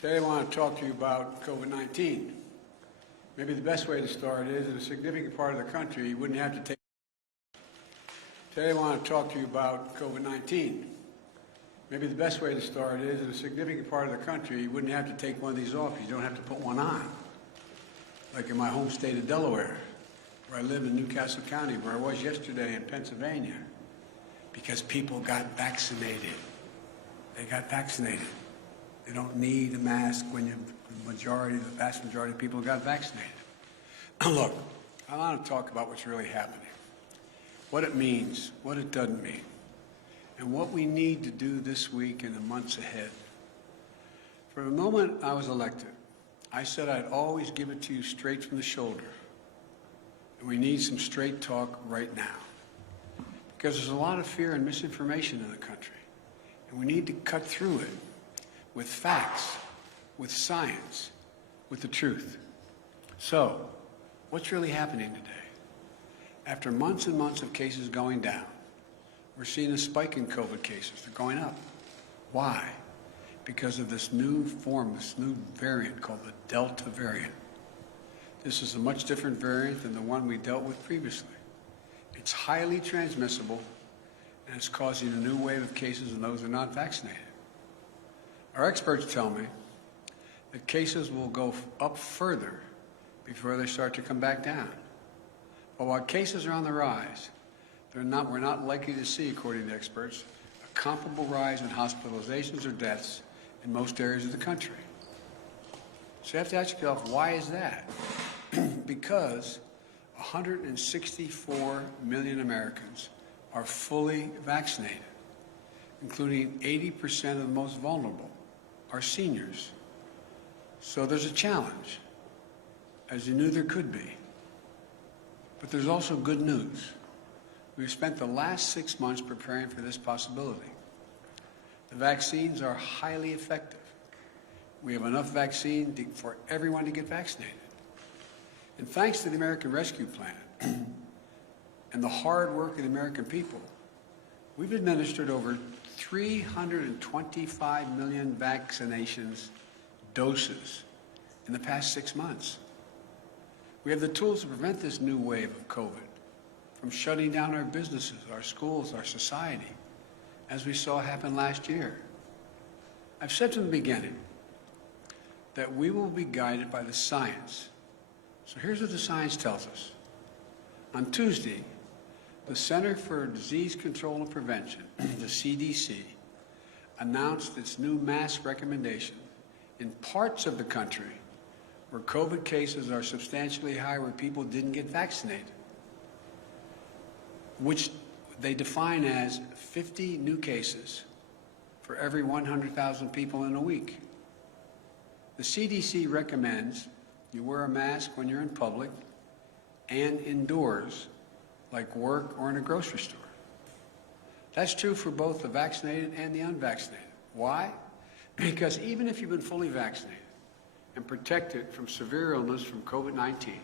Today I want to talk to you about COVID-19. Maybe the best way to start is in a significant part of the country you wouldn't have to take. Today I want to talk to you about COVID-19. Maybe the best way to start is in a significant part of the country you wouldn't have to take one of these off. You don't have to put one on. Like in my home state of Delaware, where I live in Newcastle County, where I was yesterday in Pennsylvania, because people got vaccinated. They got vaccinated. They don't need a mask when the vast majority of people got vaccinated. Look, I want to talk about what's really happening, what it means, what it doesn't mean, and what we need to do this week and the months ahead. For the moment I was elected, I said I'd always give it to you straight from the shoulder. And we need some straight talk right now. Because there's a lot of fear and misinformation in the country. And we need to cut through it with facts, with science, with the truth. So, what's really happening today? After months and months of cases going down, we're seeing a spike in COVID cases. They're going up. Why? Because of this new form, this new variant called the Delta variant. This is a much different variant than the one we dealt with previously. It's highly transmissible, and it's causing a new wave of cases in those who are not vaccinated. Our experts tell me that cases will go up further before they start to come back down. But while cases are on the rise, we're not likely to see, according to experts, a comparable rise in hospitalizations or deaths in most areas of the country. So you have to ask yourself, why is that? Because 164 million Americans are fully vaccinated, including 80% of the most vulnerable, are seniors. So there's a challenge, as you knew there could be. But there's also good news. We've spent the last 6 months preparing for this possibility. The vaccines are highly effective. We have enough vaccine for everyone to get vaccinated. And thanks to the American Rescue Plan and the hard work of the American people, we've administered over 325 million vaccinations doses in the past 6 months. We have the tools to prevent this new wave of COVID from shutting down our businesses, our schools, our society, as we saw happen last year. I've said from the beginning that we will be guided by the science. So here's what the science tells us. On Tuesday, the Center for Disease Control and Prevention, the CDC, announced its new mask recommendation in parts of the country where COVID cases are substantially high, where people didn't get vaccinated, which they define as 50 new cases for every 100,000 people in a week. The CDC recommends you wear a mask when you're in public and indoors, like work or in a grocery store. That's true for both the vaccinated and the unvaccinated. Why? Because even if you've been fully vaccinated and protected from severe illness from COVID-19,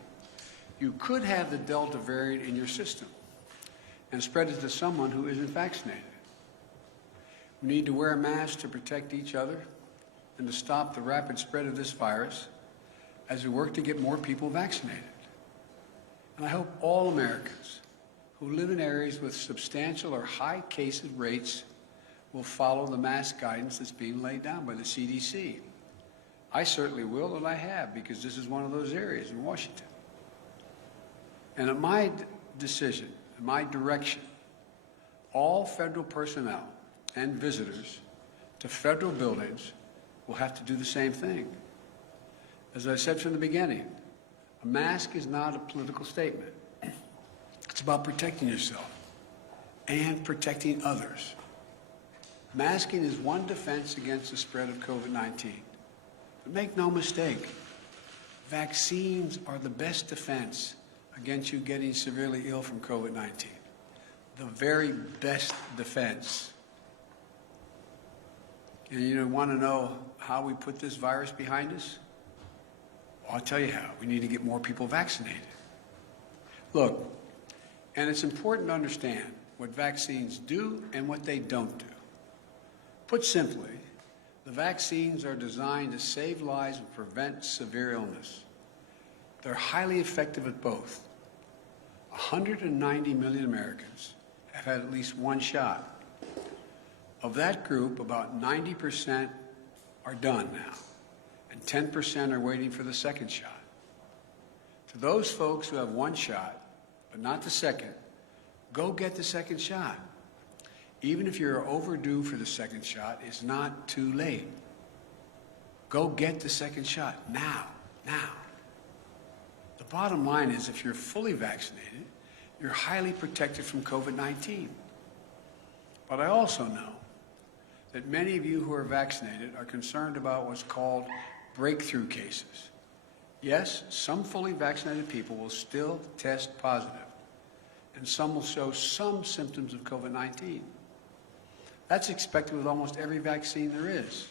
you could have the Delta variant in your system and spread it to someone who isn't vaccinated. We need to wear a mask to protect each other and to stop the rapid spread of this virus as we work to get more people vaccinated. And I hope all Americans who live in areas with substantial or high case rates will follow the mask guidance that's being laid down by the CDC. I certainly will, and I have, because this is one of those areas in Washington. And at my decision, at my direction, all federal personnel and visitors to federal buildings will have to do the same thing. As I said from the beginning, a mask is not a political statement. It's about protecting yourself and protecting others. Masking is one defense against the spread of COVID-19. But make no mistake, vaccines are the best defense against you getting severely ill from COVID-19. The very best defense. And you want to know how we put this virus behind us? Well, I'll tell you how. We need to get more people vaccinated. Look, and it's important to understand what vaccines do and what they don't do. Put simply, The vaccines are designed to save lives and prevent severe illness. They're highly effective at both. 190 million Americans have had at least one shot. Of that group, about 90% are done now, and 10% are waiting for the second shot. To those folks who have one shot, but not the second, go get the second shot. Even if you're overdue for the second shot, it's not too late. Go get the second shot now. The bottom line is, if you're fully vaccinated, you're highly protected from COVID-19. But I also know that many of you who are vaccinated are concerned about what's called breakthrough cases. Yes, some fully vaccinated people will still test positive, and some will show some symptoms of COVID-19. That's expected with almost every vaccine there is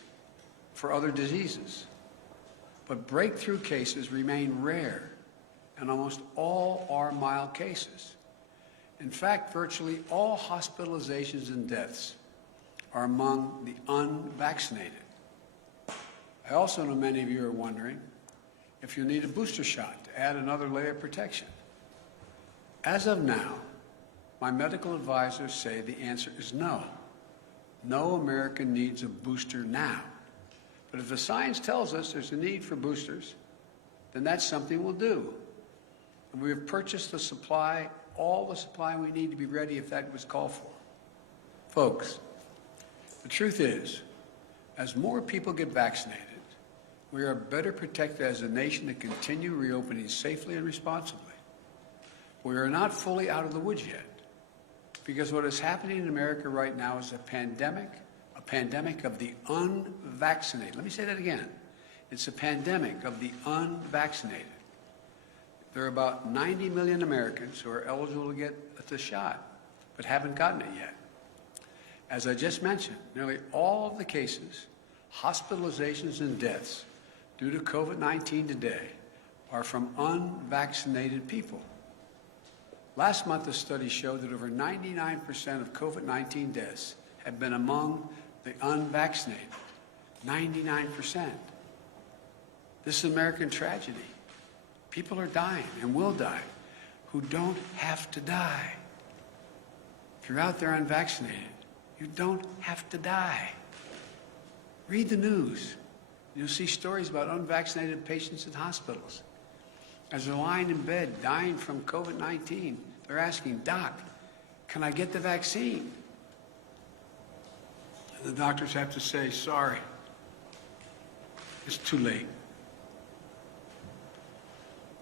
for other diseases. But breakthrough cases remain rare, and almost all are mild cases. In fact, virtually all hospitalizations and deaths are among the unvaccinated. I also know many of you are wondering if you'll need a booster shot to add another layer of protection. As of now, my medical advisors say the answer is no. No American needs a booster now. But if the science tells us there's a need for boosters, then that's something we'll do. And we have purchased the supply, all the supply we need to be ready if that was called for. Folks, the truth is, as more people get vaccinated, we are better protected as a nation to continue reopening safely and responsibly. We are not fully out of the woods yet, because what is happening in America right now is a pandemic of the unvaccinated. Let me say that again. It's a pandemic of the unvaccinated. There are about 90 million Americans who are eligible to get the shot, but haven't gotten it yet. As I just mentioned, nearly all of the cases, hospitalizations, and deaths due to COVID-19 today are from unvaccinated people. Last month, a study showed that over 99% of COVID-19 deaths have been among the unvaccinated. 99%. This is American tragedy. People are dying and will die who don't have to die. If you're out there unvaccinated, you don't have to die. Read the news. You'll see stories about unvaccinated patients in hospitals. As they're lying in bed dying from COVID-19, they're asking, "Doc, can I get the vaccine?" And the doctors have to say, "Sorry, it's too late."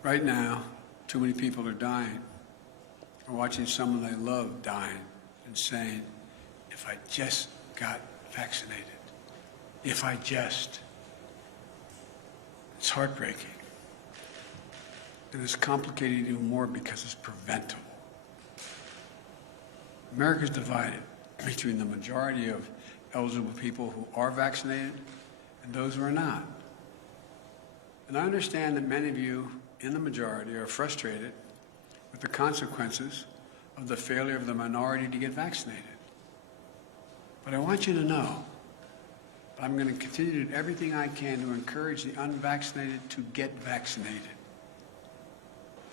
Right now, too many people are dying, or watching someone they love dying and saying, "If I just got vaccinated, if I just." It's heartbreaking. And it's complicated even more because it's preventable. America's divided between the majority of eligible people who are vaccinated and those who are not. And I understand that many of you in the majority are frustrated with the consequences of the failure of the minority to get vaccinated. But I want you to know I'm going to continue to do everything I can to encourage the unvaccinated to get vaccinated.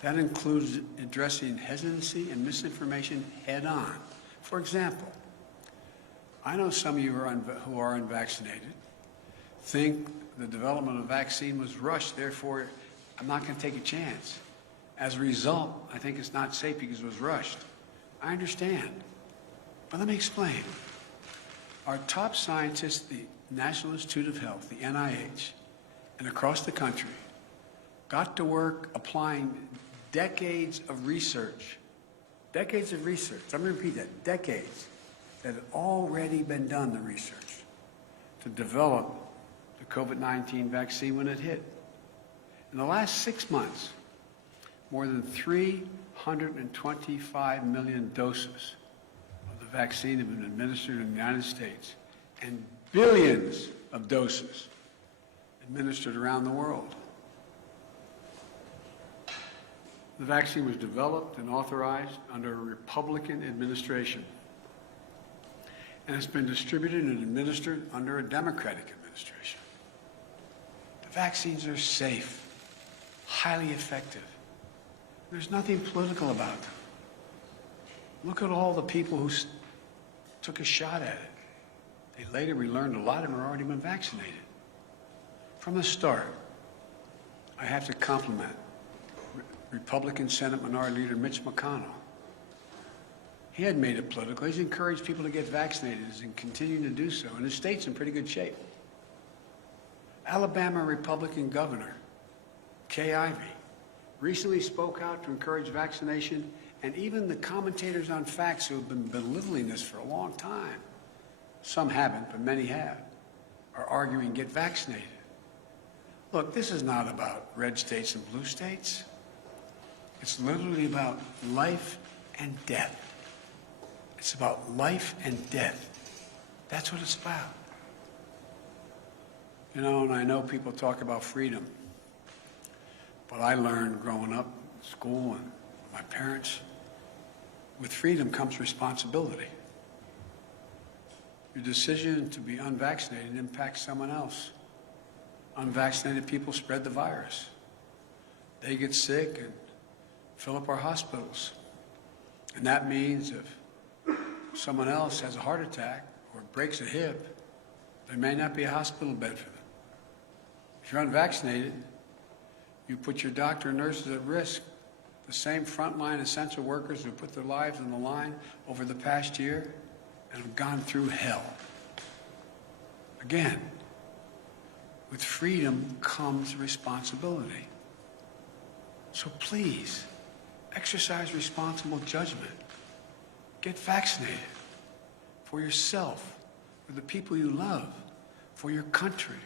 That includes addressing hesitancy and misinformation head-on. For example, I know some of you who are unvaccinated think the development of a vaccine was rushed, therefore I'm not going to take a chance. As a result, I think it's not safe because it was rushed. I understand. But let me explain. Our top scientists, the National Institute of Health, the NIH, and across the country, got to work applying decades of research. Decades of research. I'm going to repeat that. Decades that had already been done, the research, to develop the COVID-19 vaccine when it hit. In the last 6 months, more than 325 million doses of the vaccine have been administered in the United States, and billions of doses administered around the world. The vaccine was developed and authorized under a Republican administration, and it's been distributed and administered under a Democratic administration. Vaccines are safe, highly effective. There's nothing political about them. Look at all the people who took a shot at it. Later we learned a lot of them had already been vaccinated. From the start, I have to compliment Republican Senate Minority Leader Mitch McConnell. He hadn't made it political. He's encouraged people to get vaccinated and continuing to do so, and his state's in pretty good shape. Alabama Republican Governor Kay Ivey recently spoke out to encourage vaccination, and even the commentators on facts who have been belittling this for a long time, some haven't, but many have, are arguing get vaccinated. Look, this is not about red states and blue states. It's literally about life and death. It's about life and death. That's what it's about. You know, and I know people talk about freedom, but I learned growing up in school and my parents, with freedom comes responsibility. Your decision to be unvaccinated impacts someone else. Unvaccinated people spread the virus. They get sick and fill up our hospitals. And that means if someone else has a heart attack or breaks a hip, there may not be a hospital bed for them. If you're unvaccinated, you put your doctor and nurses at risk. The same frontline essential workers who put their lives on the line over the past year and have gone through hell. Again, with freedom comes responsibility. So please, exercise responsible judgment. Get vaccinated for yourself, for the people you love, for your country.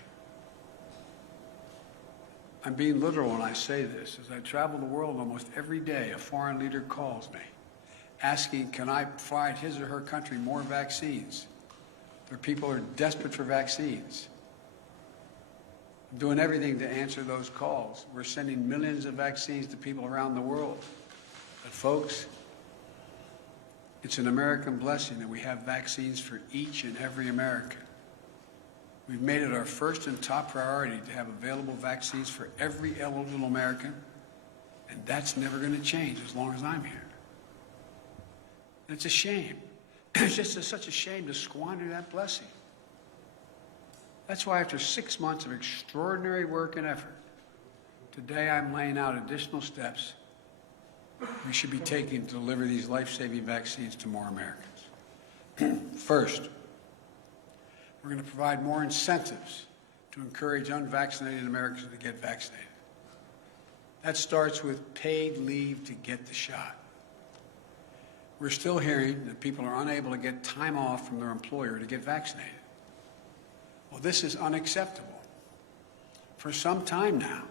I'm being literal when I say this. As I travel the world almost every day, a foreign leader calls me, asking, can I provide his or her country more vaccines? There are people who are desperate for vaccines. I'm doing everything to answer those calls. We're sending millions of vaccines to people around the world. But folks, it's an American blessing that we have vaccines for each and every American. We've made it our first and top priority to have available vaccines for every eligible American, and that's never going to change as long as I'm here. And it's a shame. It's just such a shame to squander that blessing. That's why after 6 months of extraordinary work and effort, today I'm laying out additional steps we should be taking to deliver these life-saving vaccines to more Americans. First, we're going to provide more incentives to encourage unvaccinated Americans to get vaccinated. That starts with paid leave to get the shot. We're still hearing that people are unable to get time off from their employer to get vaccinated. Well, this is unacceptable. For some time now,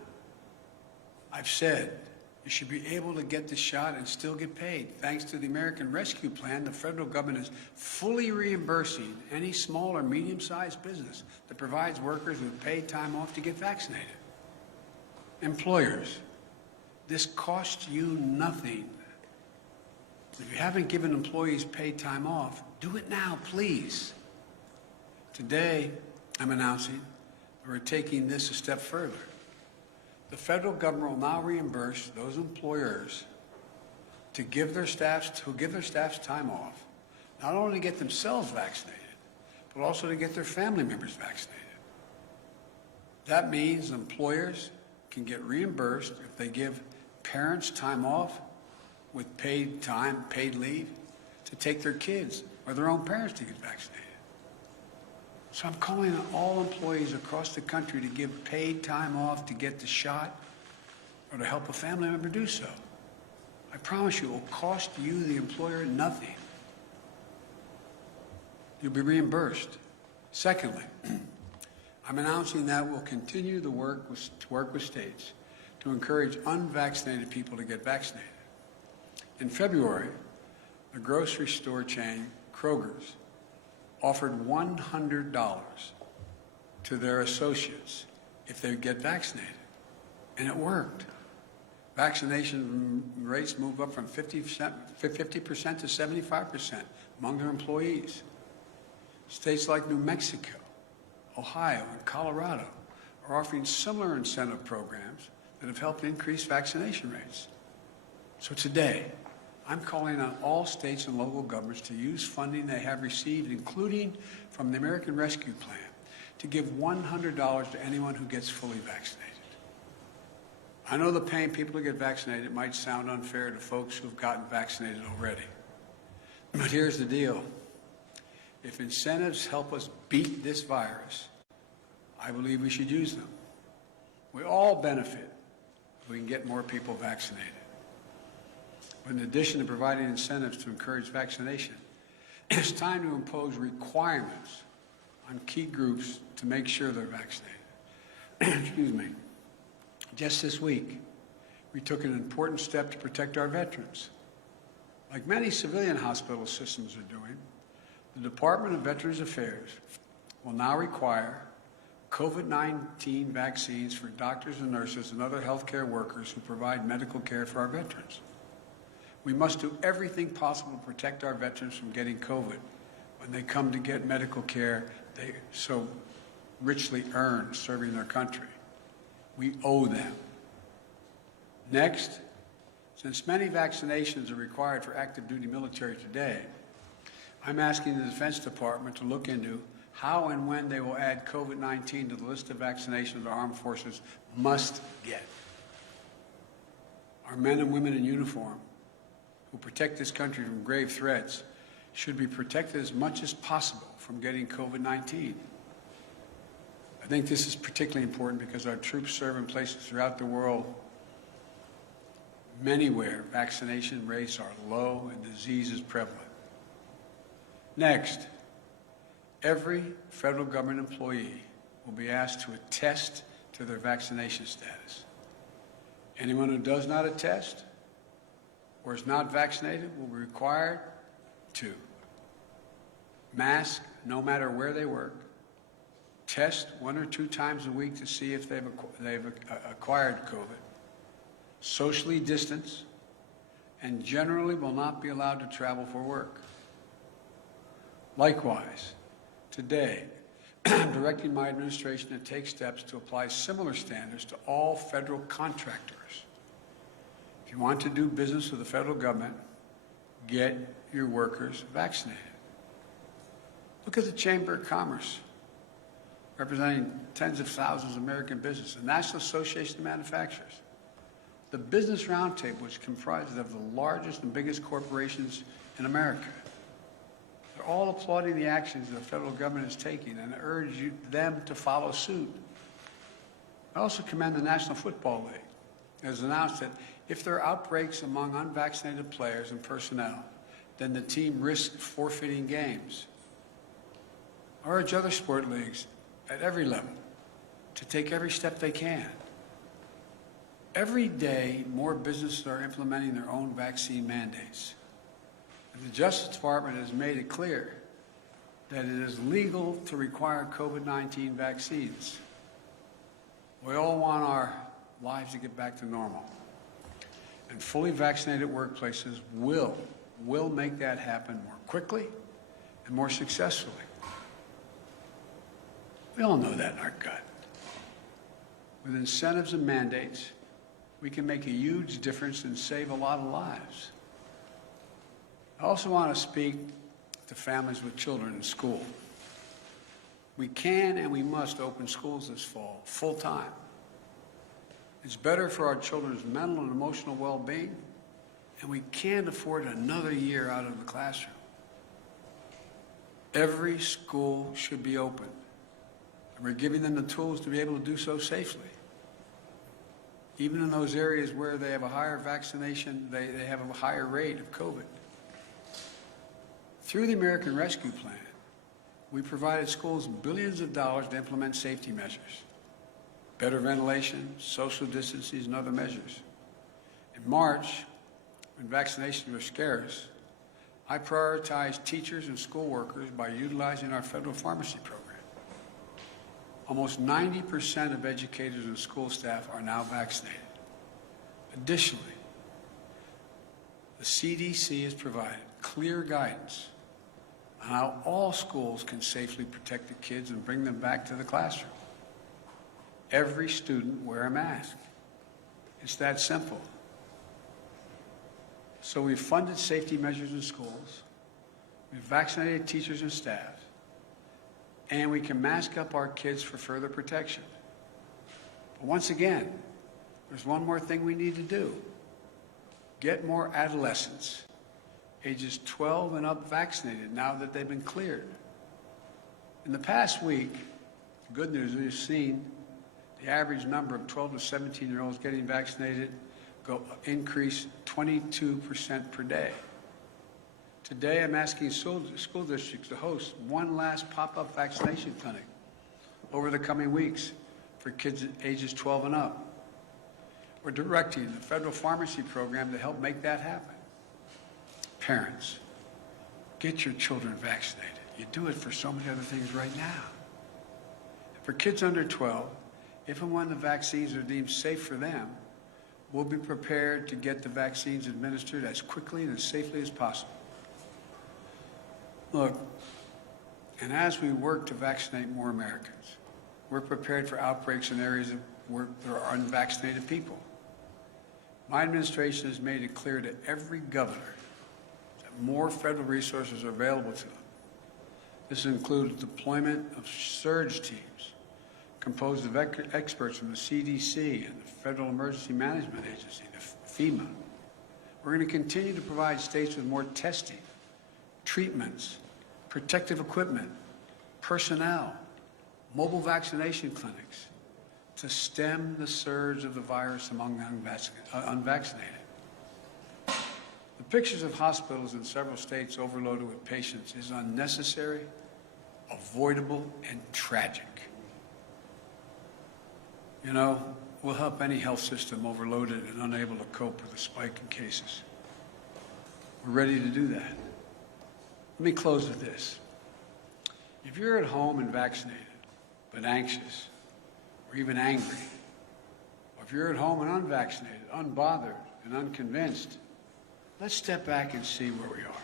I've said you should be able to get the shot and still get paid. Thanks to the American Rescue Plan, the federal government is fully reimbursing any small or medium-sized business that provides workers with paid time off to get vaccinated. Employers, this costs you nothing. If you haven't given employees paid time off, do it now, please. Today, I'm announcing that we're taking this a step further. The federal government will now reimburse those employers to give their staffs time off, not only to get themselves vaccinated, but also to get their family members vaccinated. That means employers can get reimbursed if they give parents time off with paid time, paid leave, to take their kids or their own parents to get vaccinated. So I'm calling on all employees across the country to give paid time off to get the shot or to help a family member do so. I promise you it will cost you, the employer, nothing. You'll be reimbursed. Secondly, I'm announcing that we'll continue to work with states to encourage unvaccinated people to get vaccinated. In February, the grocery store chain Kroger's offered $100 to their associates if they get vaccinated, and it worked. Vaccination rates moved up from 50% to 75% among their employees. States like New Mexico, Ohio, and Colorado are offering similar incentive programs that have helped increase vaccination rates. So today, I'm calling on all states and local governments to use funding they have received, including from the American Rescue Plan, to give $100 to anyone who gets fully vaccinated. I know the paying people to get vaccinated might sound unfair to folks who've gotten vaccinated already. But here's the deal. If incentives help us beat this virus, I believe we should use them. We all benefit if we can get more people vaccinated. But in addition to providing incentives to encourage vaccination, it's time to impose requirements on key groups to make sure they're vaccinated. Excuse me. Just this week, we took an important step to protect our veterans. Like many civilian hospital systems are doing, the Department of Veterans Affairs will now require COVID-19 vaccines for doctors and nurses and other healthcare workers who provide medical care for our veterans. We must do everything possible to protect our veterans from getting COVID when they come to get medical care they so richly earn serving their country. We owe them. Next, since many vaccinations are required for active duty military today, I'm asking the Defense Department to look into how and when they will add COVID-19 to the list of vaccinations our armed forces must get. Our men and women in uniform who protect this country from grave threats should be protected as much as possible from getting COVID-19. I think this is particularly important because our troops serve in places throughout the world, many where vaccination rates are low and disease is prevalent. Next, every federal government employee will be asked to attest to their vaccination status. Anyone who does not attest or is not vaccinated will be required to mask no matter where they work, test 1 or 2 times a week to see if they've acquired COVID, socially distance, and generally will not be allowed to travel for work. Likewise, today, I'm directing my administration to take steps to apply similar standards to all federal contractors. If you want to do business with the federal government, get your workers vaccinated. Look at the Chamber of Commerce, representing tens of thousands of American businesses, the National Association of Manufacturers, the Business Roundtable, which comprises of the largest and biggest corporations in America. They're all applauding the actions the federal government is taking and urge them to follow suit. I also commend the National Football League. It has announced that if there are outbreaks among unvaccinated players and personnel, then the team risks forfeiting games. I urge other sport leagues at every level to take every step they can. Every day, more businesses are implementing their own vaccine mandates. And the Justice Department has made it clear that it is legal to require COVID-19 vaccines. We all want our lives to get back to normal. And fully vaccinated workplaces will make that happen more quickly and more successfully. We all know that in our gut. With incentives and mandates, we can make a huge difference and save a lot of lives. I also want to speak to families with children in school. We can and we must open schools this fall, full time. It's better for our children's mental and emotional well-being, and we can't afford another year out of the classroom. Every school should be open, and we're giving them the tools to be able to do so safely. Even in those areas where they have a higher vaccination, they have a higher rate of COVID. Through the American Rescue Plan, we provided schools billions of dollars to implement safety measures, better ventilation, social distancing, and other measures. In March, when vaccinations were scarce, I prioritized teachers and school workers by utilizing our federal pharmacy program. Almost 90% of educators and school staff are now vaccinated. Additionally, the CDC has provided clear guidance on how all schools can safely protect the kids and bring them back to the classroom. every student wear a mask. It's that simple. So we've funded safety measures in schools, we've vaccinated teachers and staff, and we can mask up our kids for further protection. But once again, there's one more thing we need to do. Get more adolescents, ages 12 and up, vaccinated now that they've been cleared. In the past week, the good news is we've seen the average number of 12 to 17-year-olds getting vaccinated increase 22% per day. Today, I'm asking school districts to host one last pop-up vaccination clinic over the coming weeks for kids ages 12 and up. We're directing the federal pharmacy program to help make that happen. Parents, get your children vaccinated. You do it for so many other things right now. For kids under 12, if and when the vaccines are deemed safe for them, we'll be prepared to get the vaccines administered as quickly and as safely as possible. Look, and as we work to vaccinate more Americans, we're prepared for outbreaks in areas where there are unvaccinated people. My administration has made it clear to every governor that more federal resources are available to them. This includes deployment of surge teams composed of experts from the CDC and the Federal Emergency Management Agency, the FEMA. We're going to continue to provide states with more testing, treatments, protective equipment, personnel, mobile vaccination clinics to stem the surge of the virus among the unvaccinated. The pictures of hospitals in several states overloaded with patients is unnecessary, avoidable, and tragic. You know, we'll help any health system overloaded and unable to cope with a spike in cases. We're ready to do that. Let me close with this. If you're at home and vaccinated, but anxious, or even angry, or if you're at home and unvaccinated, unbothered, and unconvinced, let's step back and see where we are.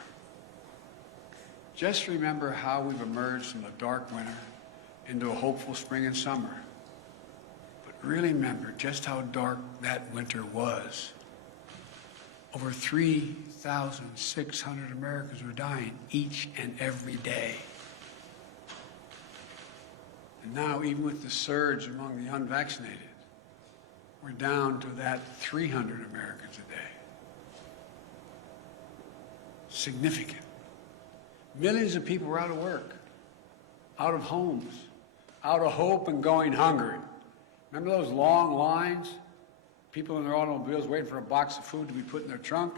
Just remember how we've emerged from a dark winter into a hopeful spring and summer. Really remember just how dark that winter was. Over 3,600 Americans were dying each and every day. And now, even with the surge among the unvaccinated, we're down to that 300 Americans a day. Significant. Millions of people were out of work, out of homes, out of hope and going hungry. Remember those long lines? People in their automobiles waiting for a box of food to be put in their trunk?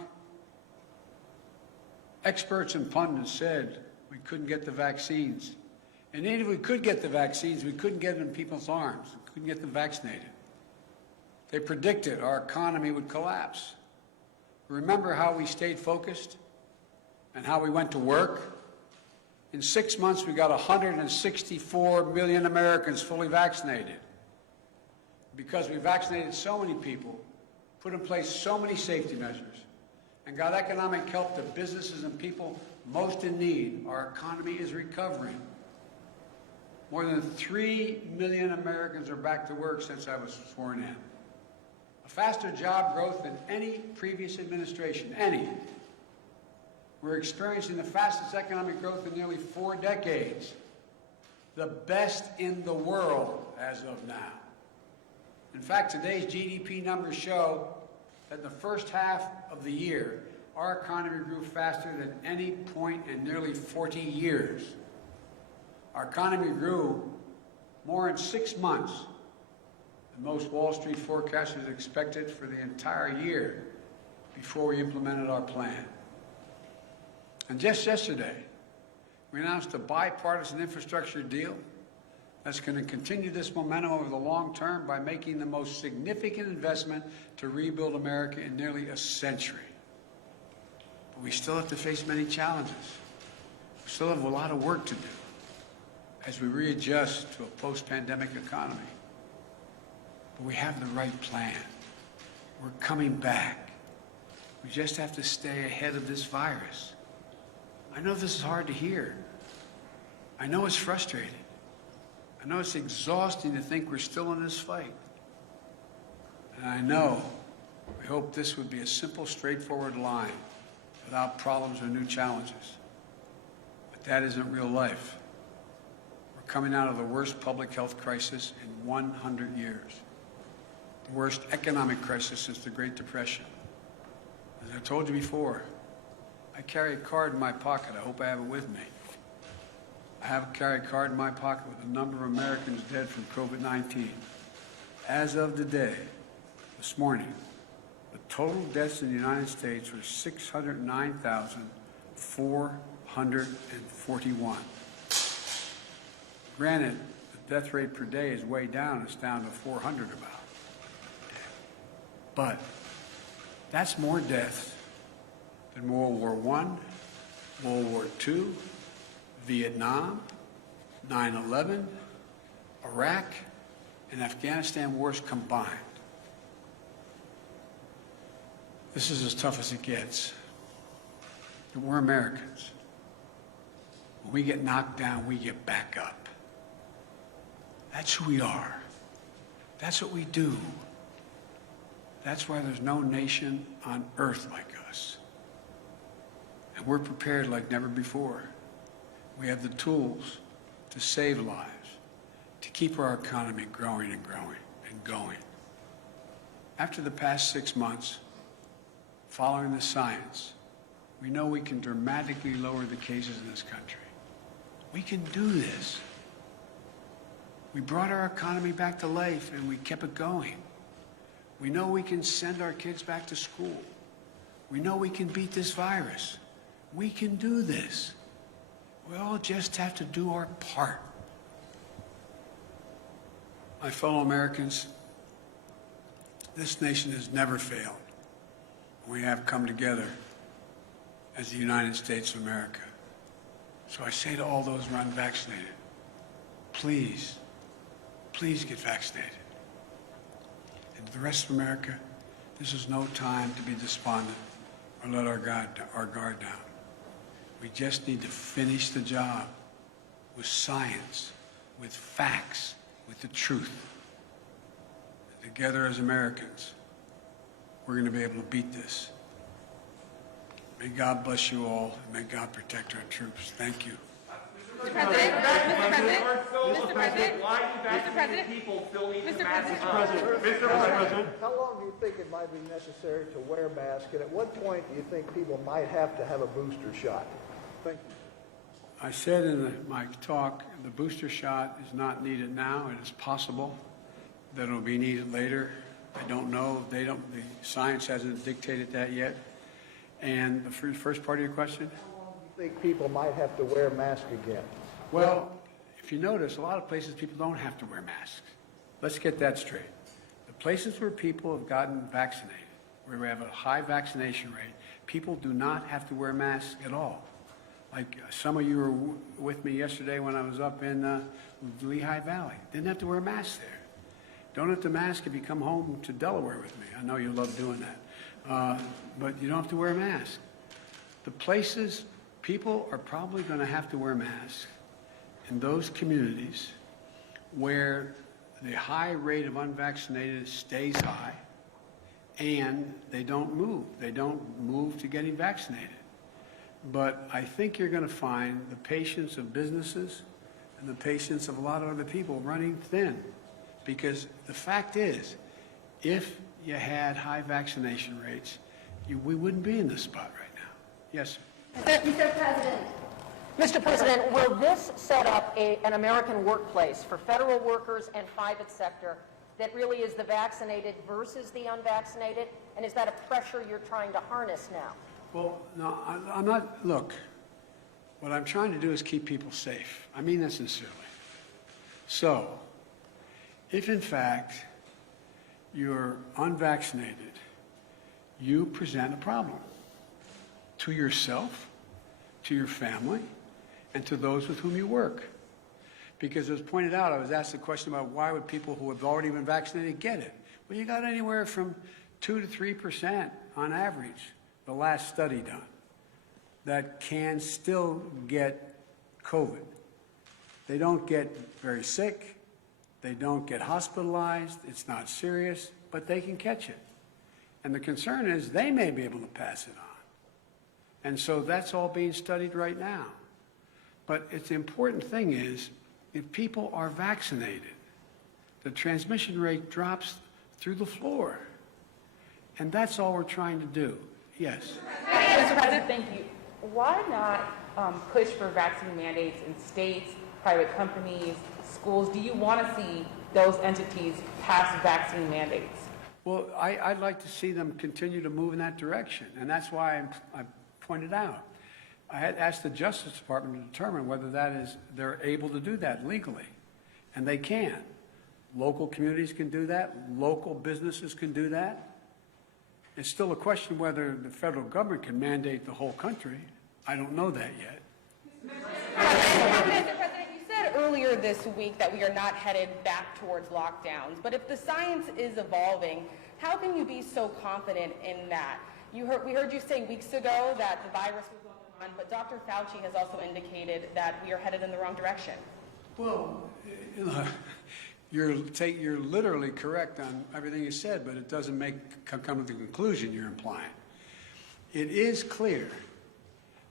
Experts and pundits said we couldn't get the vaccines. And even if we could get the vaccines, we couldn't get them in people's arms. We couldn't get them vaccinated. They predicted our economy would collapse. Remember how we stayed focused and how we went to work? In 6 months, we got 164 million Americans fully vaccinated. Because we vaccinated so many people, put in place so many safety measures, and got economic help to businesses and people most in need, our economy is recovering. More than 3 million Americans are back to work since I was sworn in. A faster job growth than any previous administration, any. We're experiencing the fastest economic growth in nearly 4 decades, the best in the world as of now. In fact, today's GDP numbers show that in the first half of the year, our economy grew faster than any point in nearly 40 years. Our economy grew more in 6 months than most Wall Street forecasters expected for the entire year before we implemented our plan. And just yesterday, we announced a bipartisan infrastructure deal that's going to continue this momentum over the long term by making the most significant investment to rebuild America in nearly a century. But we still have to face many challenges. We still have a lot of work to do as we readjust to a post-pandemic economy. But we have the right plan. We're coming back. We just have to stay ahead of this virus. I know this is hard to hear. I know it's frustrating. I know it's exhausting to think we're still in this fight. And I know, we hope this would be a simple, straightforward line without problems or new challenges. But that isn't real life. We're coming out of the worst public health crisis in 100 years, the worst economic crisis since the Great Depression. As I told you before, I carry a card in my pocket. I hope I have it with me. I carry a card in my pocket with the number of Americans dead from COVID-19. As of today, this morning, the total deaths in the United States were 609,441. Granted, the death rate per day is way down. It's down to 400 about. But that's more deaths than World War I, World War II, Vietnam, 9/11, Iraq, and Afghanistan wars combined. This is as tough as it gets. But we're Americans. When we get knocked down, we get back up. That's who we are. That's what we do. That's why there's no nation on earth like us. And we're prepared like never before. We have the tools to save lives, to keep our economy growing and growing and going. After the past 6 months, following the science, we know we can dramatically lower the cases in this country. We can do this. We brought our economy back to life and we kept it going. We know we can send our kids back to school. We know we can beat this virus. We can do this. We all just have to do our part. My fellow Americans, this nation has never failed. We have come together as the United States of America. So I say to all those who are unvaccinated, please, please get vaccinated. And to the rest of America, this is no time to be despondent or let our guard down. We just need to finish the job with science, with facts, with the truth. And together as Americans, we're going to be able to beat this. May God bless you all, and may God protect our troops. Thank you. Mr. President, Mr. President, why do vaccinated people still need to mask up? Mr. President. How long do you think it might be necessary to wear a mask, and at what point do you think people might have to have a booster shot? Thank you. I said in my talk, the booster shot is not needed now. It is possible that it will be needed later. I don't know. The science hasn't dictated that yet. And the first part of your question? How long do you think people might have to wear a mask again? Well, if you notice, a lot of places people don't have to wear masks. Let's get that straight. The places where people have gotten vaccinated, where we have a high vaccination rate, people do not have to wear masks at all. Like some of you were with me yesterday when I was up in Lehigh Valley. Didn't have to wear a mask there. Don't have to mask if you come home to Delaware with me. I know you love doing that. But you don't have to wear a mask. The places people are probably going to have to wear masks in those communities where the high rate of unvaccinated stays high and they don't move. They don't move to getting vaccinated. But I think you're going to find the patience of businesses and the patience of a lot of other people running thin. Because the fact is, if you had high vaccination rates, we wouldn't be in this spot right now. Yes, sir. Mr. President. Mr. President, will this set up an American workplace for federal workers and private sector that really is the vaccinated versus the unvaccinated? And is that a pressure you're trying to harness now? Well, no, I'm not. Look, what I'm trying to do is keep people safe. I mean that sincerely. So, if in fact you're unvaccinated, you present a problem to yourself, to your family, and to those with whom you work. Because as pointed out, I was asked a question about why would people who have already been vaccinated get it? Well, you got anywhere from 2 to 3% on average, the last study done, that can still get COVID. They don't get very sick. They don't get hospitalized. It's not serious, but they can catch it. And the concern is they may be able to pass it on. And so that's all being studied right now. But it's the important thing is, if people are vaccinated, the transmission rate drops through the floor. And that's all we're trying to do. Yes. Mr. President, thank you. Why not push for vaccine mandates in states, private companies, schools? Do you want to see those entities pass vaccine mandates? Well, I'd like to see them continue to move in that direction, and that's why I pointed out. I had asked the Justice Department to determine whether they're able to do that legally, and they can. Local communities can do that. Local businesses can do that. It's still a question whether the federal government can mandate the whole country. I don't know that yet. Mr. President, you said earlier this week that we are not headed back towards lockdowns, but if the science is evolving, how can you be so confident in that? We heard you say weeks ago that the virus was on the run, but Dr. Fauci has also indicated that we are headed in the wrong direction. Well, you know, you're literally correct on everything you said, but it doesn't come to the conclusion you're implying. It is clear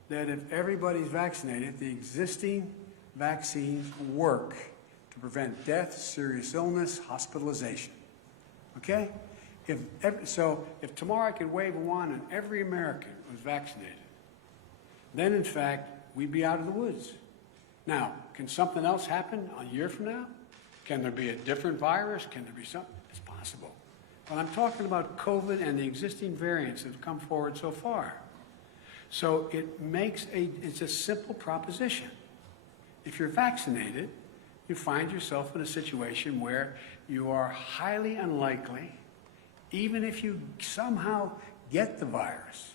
that if everybody's vaccinated, the existing vaccines work to prevent death, serious illness, hospitalization. Okay? If tomorrow I could wave a wand and every American was vaccinated, then in fact we'd be out of the woods. Now, can something else happen a year from now? Can there be a different virus? Can there be something? It's possible. But I'm talking about COVID and the existing variants that have come forward so far. So it's a simple proposition. If you're vaccinated, you find yourself in a situation where you are highly unlikely, even if you somehow get the virus,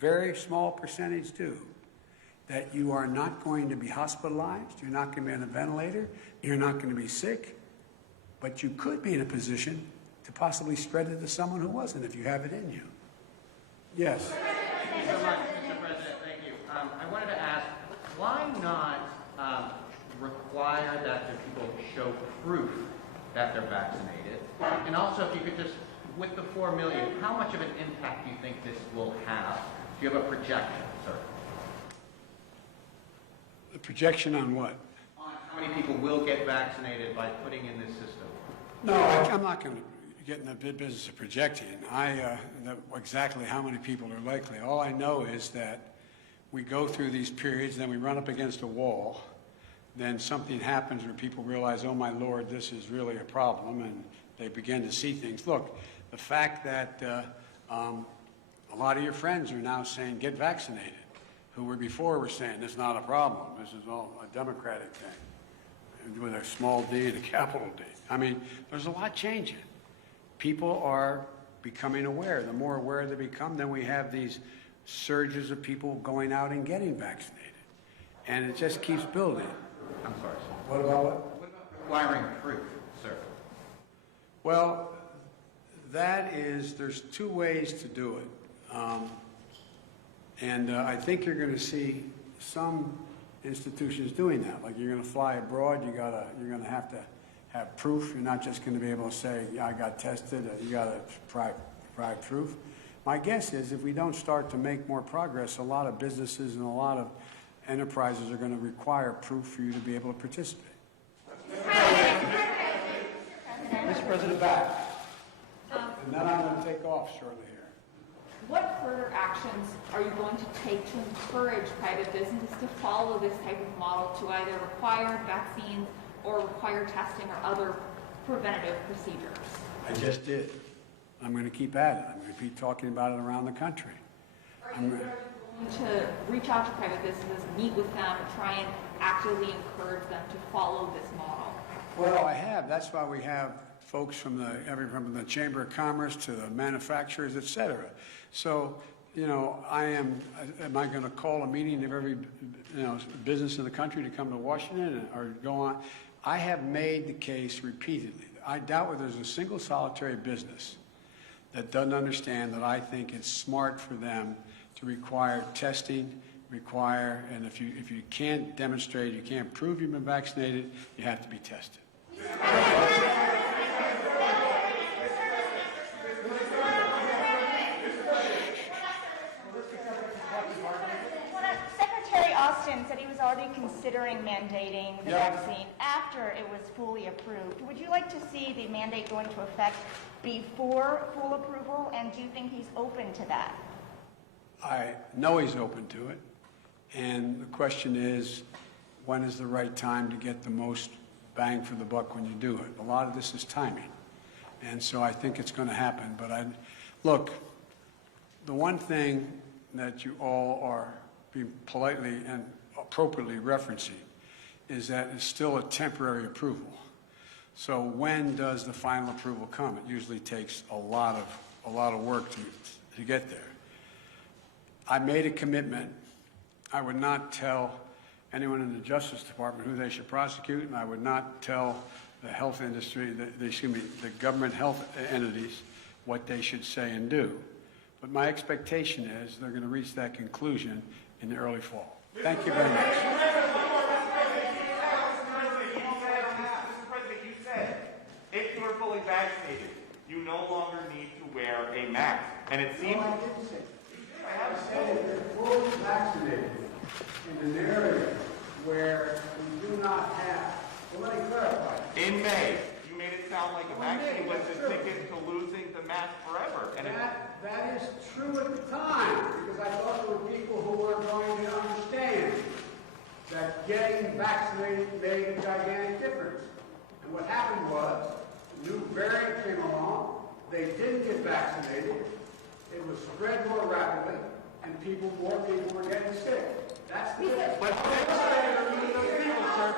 very small percentage do, that you are not going to be hospitalized, you're not going to be on a ventilator, you're not going to be sick, but you could be in a position to possibly spread it to someone who wasn't if you have it in you. Yes. Thank you so much, Mr. President. Thank you. I wanted to ask, why not require that the people show proof that they're vaccinated? And also, if you could just, with the 4 million, how much of an impact do you think this will have? Do you have a projection, sir? The projection on what? On how many people will get vaccinated by putting in this system? No, I'm not going to get in the business of projecting. Exactly how many people are likely. All I know is that we go through these periods, then we run up against a wall, then something happens where people realize, oh my Lord, this is really a problem, and they begin to see things. Look, the fact that a lot of your friends are now saying, get vaccinated, who were before saying, this is not a problem, this is all a Democratic thing, with a small d and a capital D. I mean, there's a lot changing. People are becoming aware. The more aware they become, then we have these surges of people going out and getting vaccinated. And it just keeps building. I'm sorry, sir. What about what? What about requiring proof, sir? Well, there's two ways to do it. I think you're going to see some institutions doing that. Like, you're going to fly abroad, you're going to have proof. You're not just going to be able to say, yeah, I got tested. You got to provide proof. My guess is if we don't start to make more progress, a lot of businesses and a lot of enterprises are going to require proof for you to be able to participate. Mr. President, back. And then I'm going to take off shortly here. What further actions are you going to take to encourage private businesses to follow this type of model to either require vaccines or require testing or other preventative procedures? I just did. I'm going to keep at it. I'm going to keep talking about it around the country. Are you going to reach out to private businesses, meet with them, try and actively encourage them to follow this model? Well, I have. That's why we have folks from the Chamber of Commerce to the manufacturers, et cetera. So, am I going to call a meeting of every, business in the country to come to Washington or go on? I have made the case repeatedly. I doubt whether there's a single solitary business that doesn't understand that I think it's smart for them to require testing, and if you can't demonstrate, you can't prove you've been vaccinated, you have to be tested. Secretary Austin said he was already considering mandating the vaccine after it was fully approved. Would you like to see the mandate go into effect before full approval, and do you think he's open to that? I know he's open to it, and the question is, when is the right time to get the most bang for the buck when you do it? A lot of this is timing, and so I think it's going to happen. But look, the one thing that you all are being politely and appropriately referencing is that it's still a temporary approval. So when does the final approval come? It usually takes a lot of work to get there. I made a commitment. I would not tell anyone in the Justice Department who they should prosecute, and I would not tell the health industry, the government health entities, what they should say and do. But my expectation is they're going to reach that conclusion in the early fall. Thank you very much. Mr. President, you said if you are fully vaccinated, you no longer need to wear a mask. And it seems... No, I didn't say. I said if you're fully vaccinated in an area where we do not have, well, let me clarify. In May, you made it sound like a vaccine was the ticket to losing the mask forever. And That is true at the time, because I thought there were people who were going to understand that getting vaccinated made a gigantic difference. And what happened was, a new variant came along, they didn't get vaccinated, it was spread more rapidly, and more people were getting sick. That's the difference. But vaccinated are those people, sir.